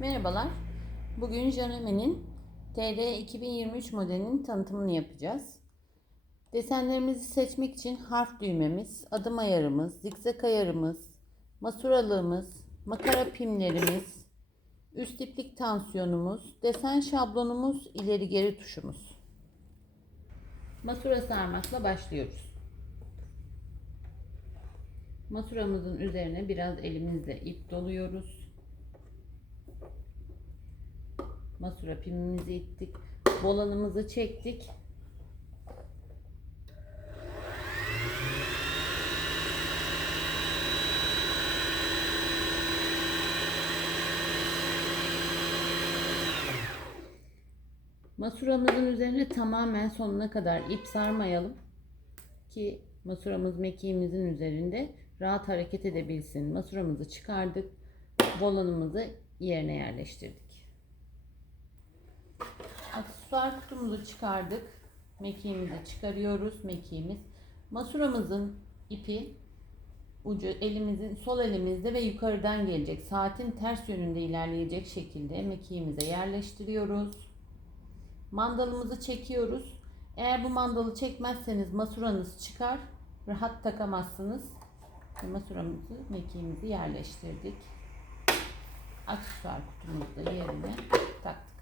Merhabalar. Bugün Janeme'nin TR 2023 modelinin tanıtımını yapacağız. Desenlerimizi seçmek için harf düğmemiz, adım ayarımız, zikzak ayarımız, masuralığımız, makara pimlerimiz, üst iplik tansiyonumuz, desen şablonumuz, ileri geri tuşumuz. Masura sarmakla başlıyoruz. Masuramızın üzerine biraz elimizle ip doluyoruz. Masura pimimizi ittik. Volanımızı çektik. Masuramızın üzerine tamamen sonuna kadar ip sarmayalım ki masuramız mekiğimizin üzerinde rahat hareket edebilsin. Masuramızı çıkardık. Volanımızı yerine yerleştirdik. Aksesuar kutumuzu çıkardık. Mekiğimizi çıkarıyoruz. Mekiğimiz. Masuramızın ipi ucu elimizin sol elimizde ve yukarıdan gelecek. Saatin ters yönünde ilerleyecek şekilde mekiğimize yerleştiriyoruz. Mandalımızı çekiyoruz. Eğer bu mandalı çekmezseniz masuranız çıkar. Rahat takamazsınız. Masuramızı, mekiğimizi yerleştirdik. Aksesuar kutumuzu da yerine taktık.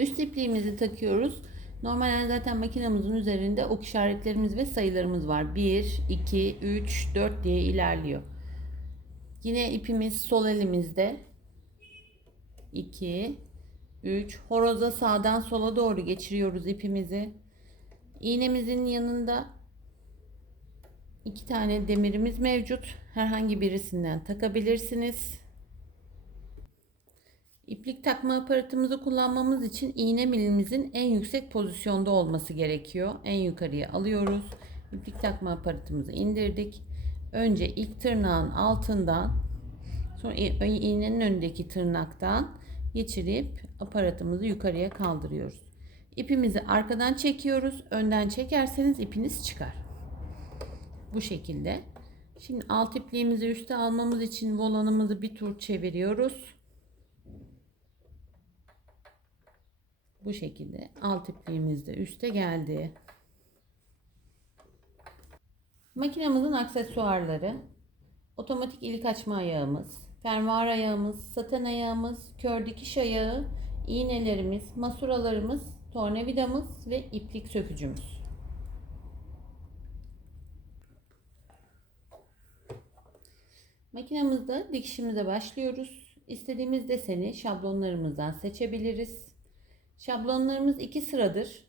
Üst ipliğimizi takıyoruz. Normalde zaten makinamızın üzerinde ok işaretlerimiz ve sayılarımız var. 1, 2, 3, 4 diye ilerliyor. Yine ipimiz sol elimizde. 2, 3. Horoza sağdan sola doğru geçiriyoruz ipimizi. İğnemizin yanında iki tane demirimiz mevcut. Herhangi birisinden takabilirsiniz. İplik takma aparatımızı kullanmamız için iğne milimizin en yüksek pozisyonda olması gerekiyor. En yukarıya alıyoruz. İplik takma aparatımızı indirdik. Önce ilk tırnağın altından sonra iğnenin önündeki tırnaktan geçirip aparatımızı yukarıya kaldırıyoruz. İpimizi arkadan çekiyoruz. Önden çekerseniz ipiniz çıkar. Bu şekilde. Şimdi alt ipliğimizi üste almamız için volanımızı bir tur çeviriyoruz. Bu şekilde alt ipliğimiz de üste geldi. Makinamızın aksesuarları otomatik ilik açma ayağımız, fermuar ayağımız, saten ayağımız, kör dikiş ayağı, iğnelerimiz, masuralarımız, tornavidamız ve iplik sökücümüz. Makinamızda dikişimize başlıyoruz. İstediğimiz deseni şablonlarımızdan seçebiliriz. Şablonlarımız iki sıradır.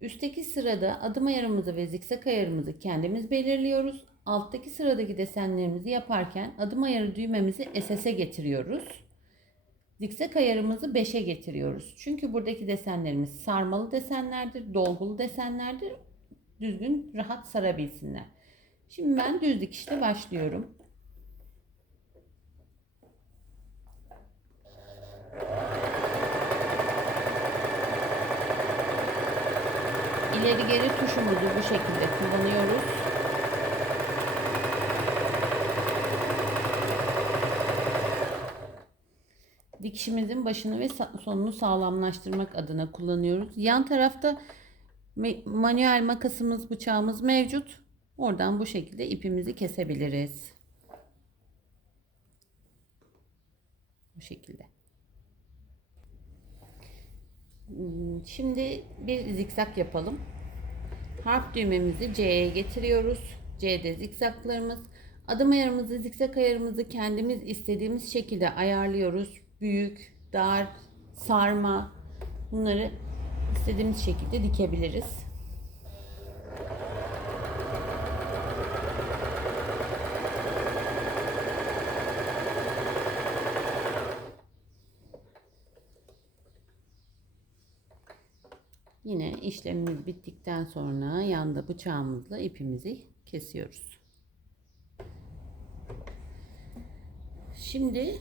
Üstteki sırada adım ayarımızı ve zikzak ayarımızı kendimiz belirliyoruz. Alttaki sıradaki desenlerimizi yaparken adım ayarı düğmemizi SS'e getiriyoruz. Zikzak ayarımızı 5'e getiriyoruz. Çünkü buradaki desenlerimiz sarmalı desenlerdir, dolgulu desenlerdir. Düzgün, rahat sarabilsinler. Şimdi ben düz dikişte başlıyorum. İleri geri tuşumuzu bu şekilde kullanıyoruz. Dikişimizin başını ve sonunu sağlamlaştırmak adına kullanıyoruz. Yan tarafta manuel makasımız, bıçağımız mevcut. Oradan bu şekilde ipimizi kesebiliriz. Bu şekilde. Şimdi bir zikzak yapalım. Harf düğmemizi C'ye getiriyoruz. C'de zikzaklarımız. Adım ayarımızı, zikzak ayarımızı kendimiz istediğimiz şekilde ayarlıyoruz. Büyük, dar, sarma bunları istediğimiz şekilde dikebiliriz. Yine işlemimiz bittikten sonra yanda bıçağımızla ipimizi kesiyoruz. Şimdi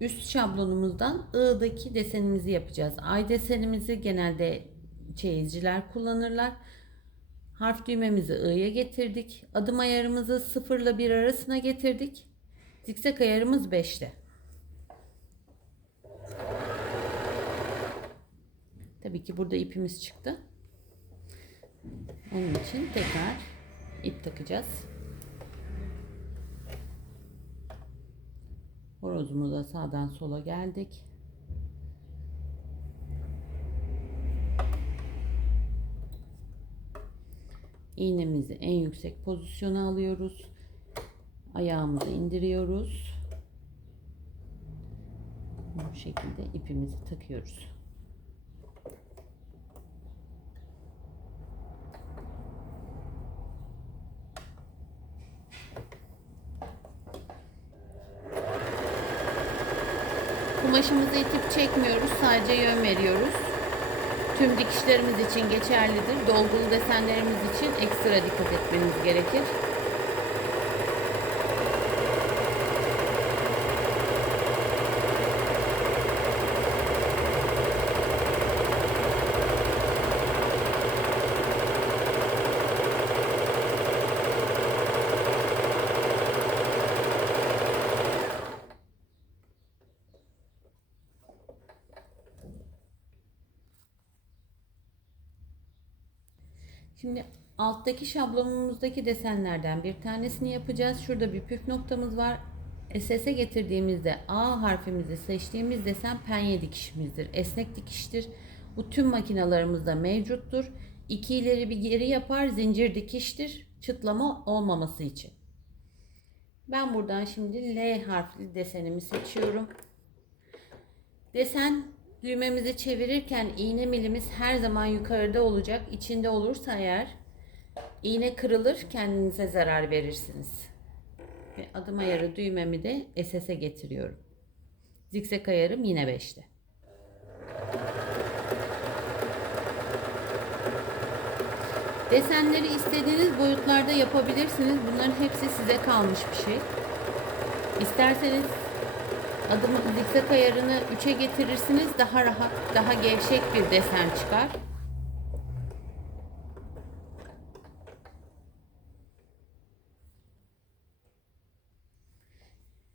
üst şablonumuzdan I'daki desenimizi yapacağız. Ay desenimizi genelde çeyizciler kullanırlar. Harf düğmemizi I'ya getirdik. Adım ayarımızı 0 ile 1 arasına getirdik. Zikzak ayarımız 5'te. Tabii ki burada ipimiz çıktı. Onun için tekrar ip takacağız. Horozumuza sağdan sola geldik. İğnemizi en yüksek pozisyona alıyoruz. Ayağımızı indiriyoruz. Bu şekilde ipimizi takıyoruz. Kumaşımızı itip çekmiyoruz. Sadece yön veriyoruz. Tüm dikişlerimiz için geçerlidir. Dolgulu desenlerimiz için ekstra dikkat etmeniz gerekir. Şimdi alttaki şablonumuzdaki desenlerden bir tanesini yapacağız. Şurada bir püf noktamız var. SS'e getirdiğimizde A harfimizi seçtiğimiz desen penye dikişimizdir. Esnek dikiştir. Bu tüm makinalarımızda mevcuttur. İki ileri bir geri yapar zincir dikiştir. Çıtlama olmaması için. Ben buradan şimdi L harfli desenimi seçiyorum. Desen düğmemizi çevirirken iğne milimiz her zaman yukarıda olacak. İçinde olursa eğer iğne kırılır kendinize zarar verirsiniz. Ve adım ayarı düğmemi de SS'e getiriyorum. Zikzak ayarım yine 5'te. Desenleri istediğiniz boyutlarda yapabilirsiniz. Bunların hepsi size kalmış bir şey. İsterseniz adımı zikzak ayarını 3'e getirirsiniz. Daha rahat, daha gevşek bir desen çıkar.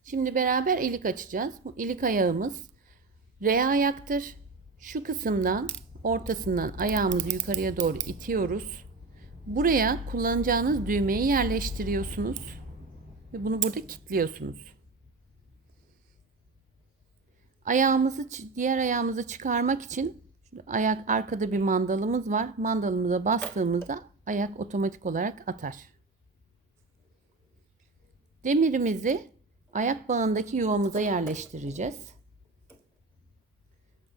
Şimdi beraber ilik açacağız. Bu ilik ayağımız R ayaktır. Şu kısımdan ortasından ayağımızı yukarıya doğru itiyoruz. Buraya kullanacağınız düğmeyi yerleştiriyorsunuz ve bunu burada kilitliyorsunuz. Ayağımızı diğer ayağımızı çıkarmak için ayak arkada bir mandalımız var. Mandalımıza bastığımızda ayak otomatik olarak atar. Demirimizi ayak bağındaki yuvamıza yerleştireceğiz.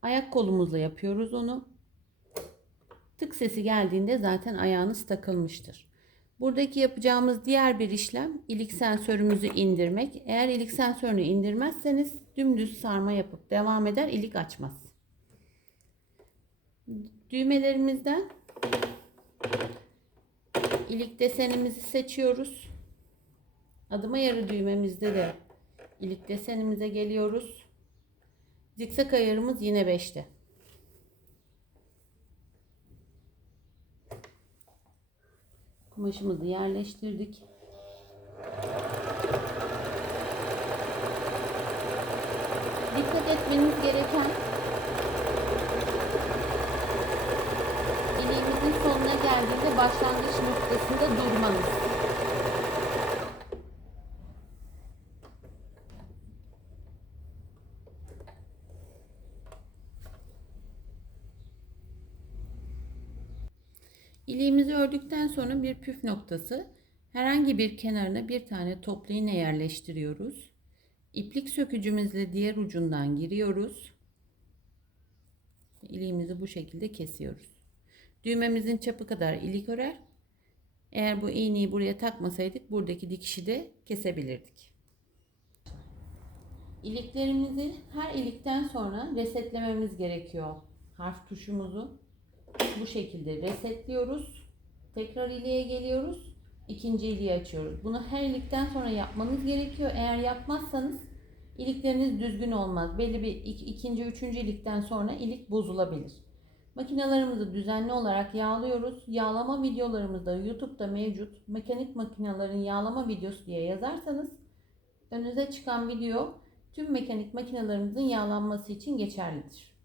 Ayak kolumuzla yapıyoruz onu. Tık sesi geldiğinde zaten ayağınız takılmıştır. Buradaki yapacağımız diğer bir işlem ilik sensörümüzü indirmek. Eğer ilik sensörünü indirmezseniz dümdüz sarma yapıp devam eder ilik açmaz. Düğmelerimizden ilik desenimizi seçiyoruz. Adım ayarı düğmemizde de ilik desenimize geliyoruz. Zikzak ayarımız yine 5'te. Kumaşımızı yerleştirdik. Dikkat etmeniz gereken iliğimizin sonuna geldiğinde başlangıç noktasında durmanız. İliğimizi ördükten sonra bir püf noktası herhangi bir kenarına bir tane toplu iğne yerleştiriyoruz. İplik sökücümüzle diğer ucundan giriyoruz. İliğimizi bu şekilde kesiyoruz. Düğmemizin çapı kadar ilik örer. Eğer bu iğneyi buraya takmasaydık buradaki dikişi de kesebilirdik. İliklerimizi her ilikten sonra resetlememiz gerekiyor. Harf tuşumuzu bu şekilde resetliyoruz. Tekrar iliğe geliyoruz. İkinci iliği açıyoruz. Bunu her ilikten sonra yapmanız gerekiyor. Eğer yapmazsanız ilikleriniz düzgün olmaz. Belli bir ikinci, üçüncü ilikten sonra ilik bozulabilir. Makinalarımızı düzenli olarak yağlıyoruz. Yağlama videolarımız da YouTube'da mevcut. Mekanik makinelerin yağlama videosu diye yazarsanız önünüze çıkan video tüm mekanik makinelerimizin yağlanması için geçerlidir.